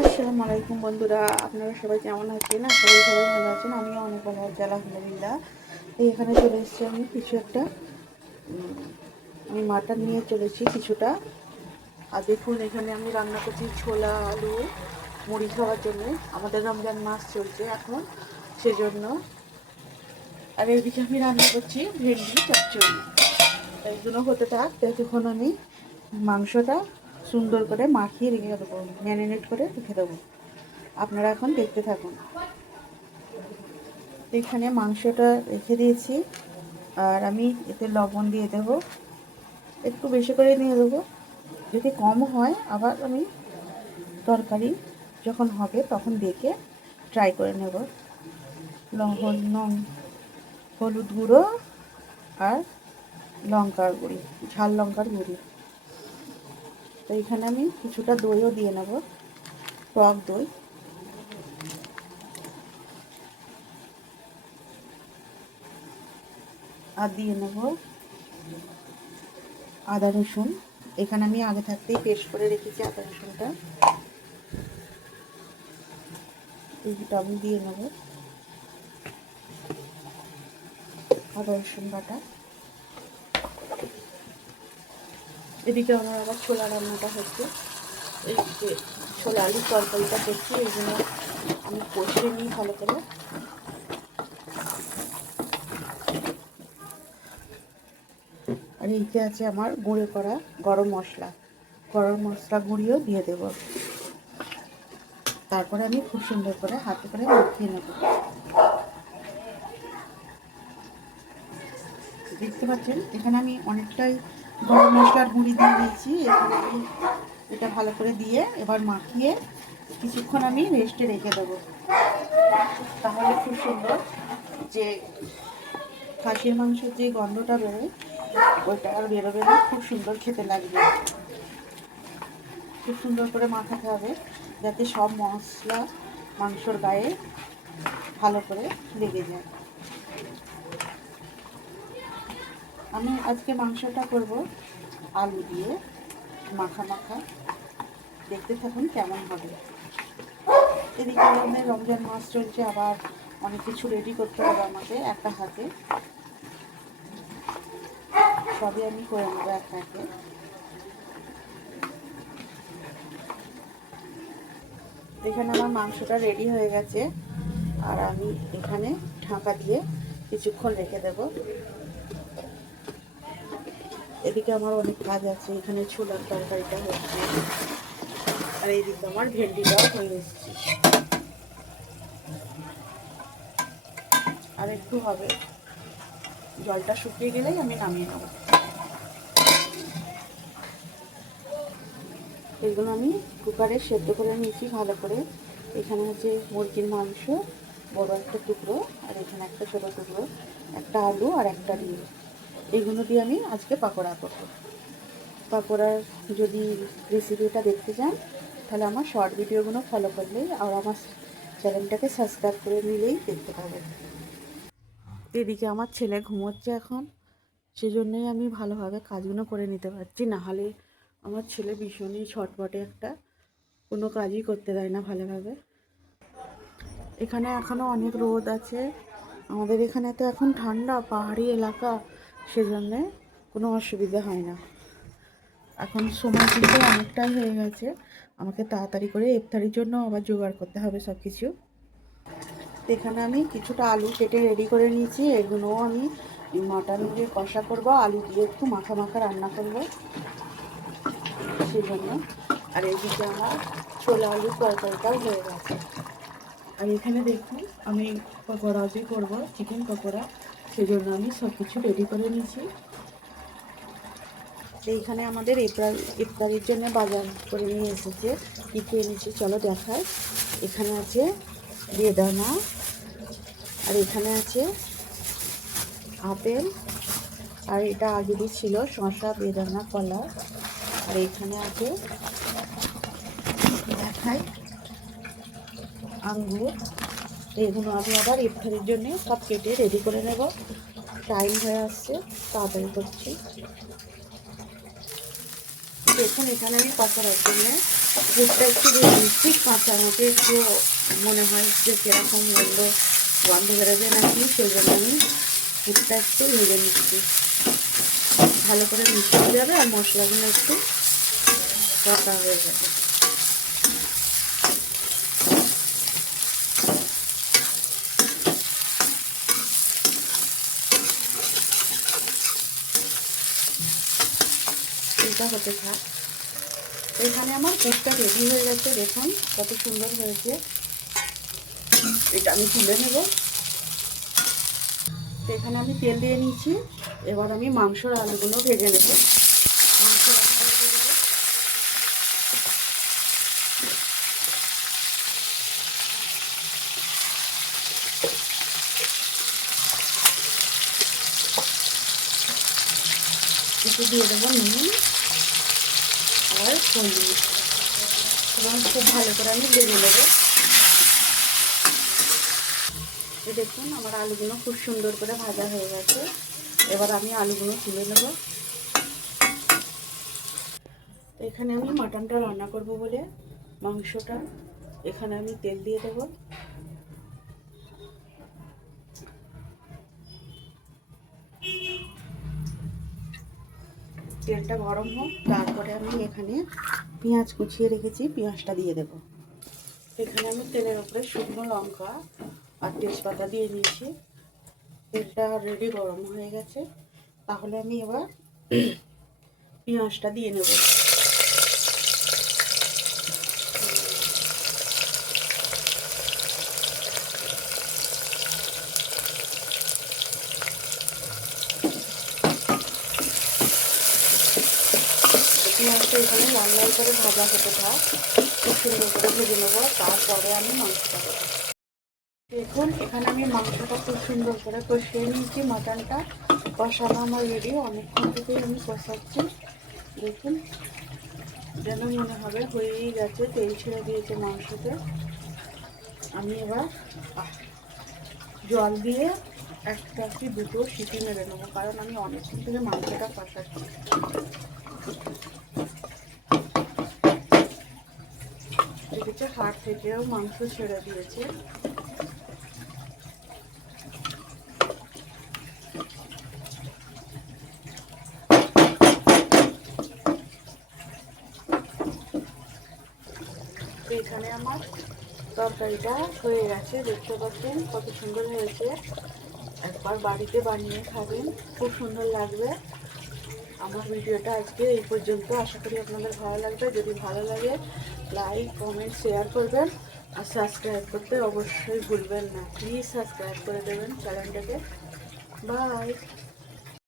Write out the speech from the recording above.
আসসালামু আলাইকুম বন্ধুরা, আপনারা সবাই কেমন আছেন? আশা করি সবাই ভালো আছেন। আমিও অনেক ভালো আছি, আলহামদুলিল্লাহ। তো এখানে চলে এসেছি আমি কিছু একটা আমি মাটন নিয়ে চলেছি কিছুটা। আর দেখুন, এখানে আমি রান্না করছি ছোলা আলু মুড়ি খাওয়ার জন্য। আমাদের রমজান মাস চলছে এখন, সেজন্য। আর এইদিকে আমি রান্না করছি ভেন্ডি চচ্চড়ি। এইগুলো হতে থাক, ততক্ষণ আমি মাংসটা সুন্দর করে মাখিয়ে রেখে দেবো, ম্যারিনেট করে রেখে দেবো। আপনারা এখন দেখতে থাকুন। এখানে মাংসটা রেখে দিয়েছি, আর আমি এতে লবণ দিয়ে দেব, একটু বেশি করে নিয়ে দেবো। যদি কম হয় আবার আমি তরকারি যখন হবে তখন দেখে ট্রাই করে নেব। হলুদ গুঁড়ো আর লঙ্কার গুঁড়ি, ঝাল লঙ্কার গুঁড়ি। তো এখানে আমি কিছুটা দইও দিয়ে নেব, টক দই। আর দিয়ে নেব আদা রসুন। এখানে আমি আগে থাকতেই পেস্ট করে রেখেছি আদা রসুনটা, এইটা আমি দিয়ে নেব। আদা রসুন বাটা। এদিকে আমার আবার ছোলা রান্নাটা হচ্ছে, এই যে ছোলা আলুর তরকারিটা করছি, এইগুলো আমি কষিয়ে নিই ভালো করে। আর এইতে আছে আমার গুঁড়ো করা গরম মশলা গুঁড়িও দিয়ে দেব। তারপরে আমি খুব সুন্দর করে হাতে করে মাখিয়ে নেব। দেখতে পাচ্ছেন এখানে আমি অনেকটাই গরম মশলার গুঁড়ি দিয়ে দিয়েছি। এখানে আমি এটা ভালো করে দিয়ে এবার মাখিয়ে কিছুক্ষণ আমি রেস্টে রেখে দেবো। তাহলে খুব সুন্দর যে খাসির মাংসের যে গন্ধটা বেরোয় ওইটা আর বেরোবে না, খুব সুন্দর খেতে লাগবে। খুব সুন্দর করে মাখাতে হবে যাতে সব মশলা মাংসর গায়ে ভালো করে লেগে যায়। আমি আজকে মাংসটা করব আলু দিয়ে মাখা। দেখতে থাকুন কেমন হবে। এদিকে আমাদের রমজান মাস চলছে, আবার অনেক কিছু রেডি করতে হবে আমাকে একটা হাতে। সবই আমি করে নেবো একটা হাতে। এখানে আমার মাংসটা রেডি হয়ে গেছে, আর আমি এখানে ঢাকা দিয়ে কিছুক্ষণ রেখে দেব। এদিকে আমার অনেক কাজ আছে, এখানে ছোলার তরকারিটা হচ্ছে, আর এইদিকে আমার ভেন্ডিটাও হয়ে এসেছে। আর একটু হবে, জলটা শুকিয়ে গেলেই আমি নামিয়ে নেব। এগুলো আমি কুকারে সেদ্ধ করে নিয়েছি ভালো করে। এখানে হচ্ছে মুরগির মাংস বড় একটা টুকরো, আর এখানে একটা ছোটো টুকরো, একটা আলু আর একটা ডিম। এগুলো দিয়ে আমি আজকে পাকোড়া করবো। পাকোড়ার যদি রেসিপিটা দেখতে চান তাহলে আমার শর্ট ভিডিওগুলো ফলো করলেই আর আমার চ্যানেলটাকে সাবস্ক্রাইব করে নিলেই দেখতে পাবেন। এদিকে আমার ছেলে ঘুমোচ্ছে এখন, সেজন্যই আমি ভালোভাবে কাজগুলো করে নিতে পারছি। নাহলে আমার ছেলে ভীষণই ছটপটে একটা, কোনো কাজই করতে দেয় না ভালোভাবে। এখানে এখনও অনেক রোদ আছে, আমাদের এখানে তো এখন ঠান্ডা, পাহাড়ি এলাকা, সেজন্যে কোনো অসুবিধা হয় না। এখন সময় কিন্তু অনেকটাই হয়ে গেছে, আমাকে তাড়াতাড়ি করে ইফতারির জন্য আবার জোগাড় করতে হবে সব কিছু। এখানে আমি কিছুটা আলু কেটে রেডি করে নিয়েছি, এগুলোও আমি মাটন দিয়ে কষা করব, আলু দিয়ে একটু মাখা রান্না করব সেই জন্য। আর এইদিকে আমার ছোলা আলুর তরকারিটাও হয়ে গেছে। আর এখানে দেখুন আমি পকোড়া যে করবো, চিকেন পকোড়া, সেজন্য আমি সব কিছু রেডি করে নিয়েছি। এইখানে আমাদের ইফতারির জন্য বাজার করে নিয়ে এসেছে। কী কী এনেছি চলো দেখায়। এখানে আছে বেদানা, আর এখানে আছে আপেল, আর এটা আগেরই ছিল শসা, বেদানা, কলা। আর এখানে আছে দেখায় আঙ্গুর। এগুলো আমি আবার ইফতারির জন্য সব কেটে রেডি করে নেব। টাইম হয়ে আসছে, তাড়াতাড়ি করছি। দেখুন এখানে আমি পকোড়ার জন্য পুরটা একটু দিয়ে দিচ্ছি, কাঁচা আমাকে একটু মনে হয় যে কীরকম গন্ধ বেরোবে নাকি, সেই জন্য আমি পুরটা একটু ভেজে নিচ্ছি। ভালো করে মিশিয়ে যাবে আর মশলাগুলো একটু কষা হয়ে যাবে। এটা হতে থাক। এখানে আমার পুরটা রেডি হয়ে গেছে, দেখুন কত সুন্দর হয়েছে। এটা আমি তুলে নেব। এখানে আমি তেল দিয়ে নিয়েছি, এবার আমি মাংসর আলুগুলো ভেজে নেব। মাংসর আলুগুলো দিয়ে দেবো। একটু দিয়ে দেবো নুন আর হলুদ, এবং খুব ভালো করে আমি ভেজে নেবো। দেখুন আমার আলুগুলো খুব সুন্দর করে ভাজা হয়ে গেছে। এবার আমি আলুগুলো তুলে নেব। এখানে আমি মাটনটা রান্না করব বলে মাংসটা এখানে আমি তেল দিয়ে দেব। তেলটা গরম হোক, তারপরে আমি এখানে পেঁয়াজ কুচিয়ে রেখেছি, পেঁয়াজটা দিয়ে দেব। এখানে আমি তেলের উপরে শুকনো লঙ্কা আর তেজপাতা দিয়ে নিয়েছি। তেলটা রেডি গরম হয়ে গেছে, তাহলে আমি এবার পেঁয়াজটা দিয়ে নেব। পেঁয়াজটা এখানে লাল লাল করে ভাজা হতে থাক, খুব সুন্দর করে ভেজে নেবো। তারপরে আমি মাংসটা দেবো। দেখুন এখানে আমি মাংসটা খুব সুন্দর করে কষিয়ে নিয়েছি। মাটনটা কষানো আমার রেডি, অনেকক্ষণ থেকেই আমি কষাচ্ছি। দেখুন যেন মনে হবে হয়েই গেছে, তেল ছেড়ে দিয়েছে মাংসতে। আমি এবার জল দিয়ে একটা কি দুটো সিটি মেরে নেবো, কারণ আমি অনেকক্ষণ থেকে মাংসটা কষাচ্ছি। দেখেছে হাড় থেকেও মাংস ছেড়ে দিয়েছে। এখানে আমার তরকারিটা হয়ে গেছে, দেখতে পাচ্ছেন কত সুন্দর হয়েছে। একবার বাড়িতে বানিয়ে খাবেন, খুব সুন্দর লাগবে। আমার ভিডিওটা আজকে এই পর্যন্ত, আশা করি আপনাদের ভালো লাগবে। যদি ভালো লাগে লাইক কমেন্ট শেয়ার করবেন আর সাবস্ক্রাইব করতে অবশ্যই ভুলবেন না। প্লিজ সাবস্ক্রাইব করে দেবেন চ্যানেলটাকে। বাই।